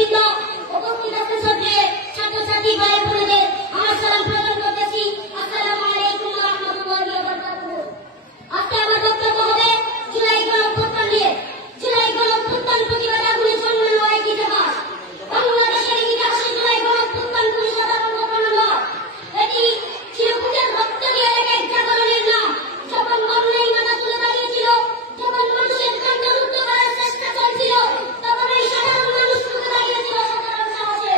নেতৃবৃন্দ, উপস্থিত আছেন শ্রদ্ধেয় ছাত্রছাত্রী ভাই বোনেদের আমার সালাম প্রদান করতেছি। আসসালামু আলাইকুম ওয়া রাহমাতুল্লাহি ওয়া বারাকাতুহু। আজকে আমার বক্তব্য হবে জুলাই গণঅভ্যুত্থান নিয়ে। জুলাই গণঅভ্যুত্থান প্রতিবাদ আগুনে জন্মানো এক ইতিহাস। বাংলাদেশের ইতিহাসে জুলাই গণঅভ্যুত্থান কোনো সাধারণ ঘটনা নয়। এটি ছিল বুকের রক্ত দিয়ে এক জাগরণের নাম। যখন অন্যায় মাথা তুলে দাঁড়িয়েছিল, যখন মানুষের কণ্ঠ রুদ্ধ করার চেষ্টা চলছিল, তখন এই সাধারণ মানুষ রুখে দাঁড়িয়েছিল সাধারণ সাহসে।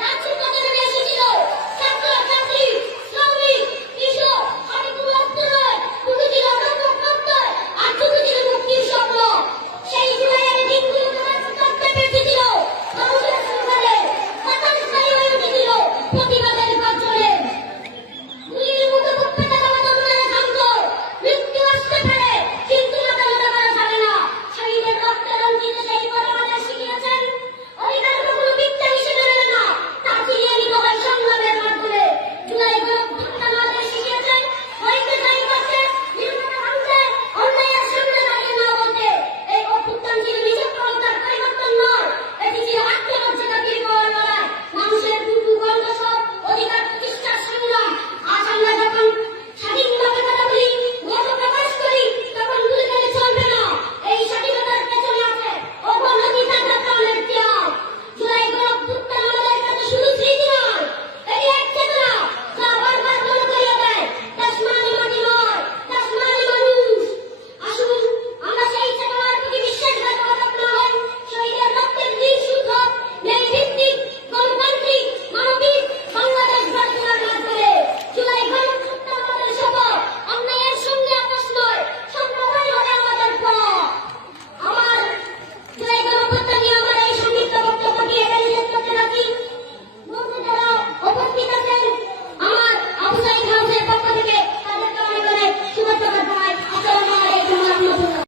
রাজপথে নেমে এসেছিল ছাত্র ছাত্রী, শ্রমিক, কৃষক, হাতে কোনো অস্ত্র নয়, শুধু ছিল রক্ত আর শুধু ছিল মুক্তির স্বপ্ন। সেই জুলাইয়ের দিনগুলো তোমার রক্তে বেঁচেছিল, মানুষের সমাজে বাতাস হয়ে উঠেছিল প্রতিবাদ।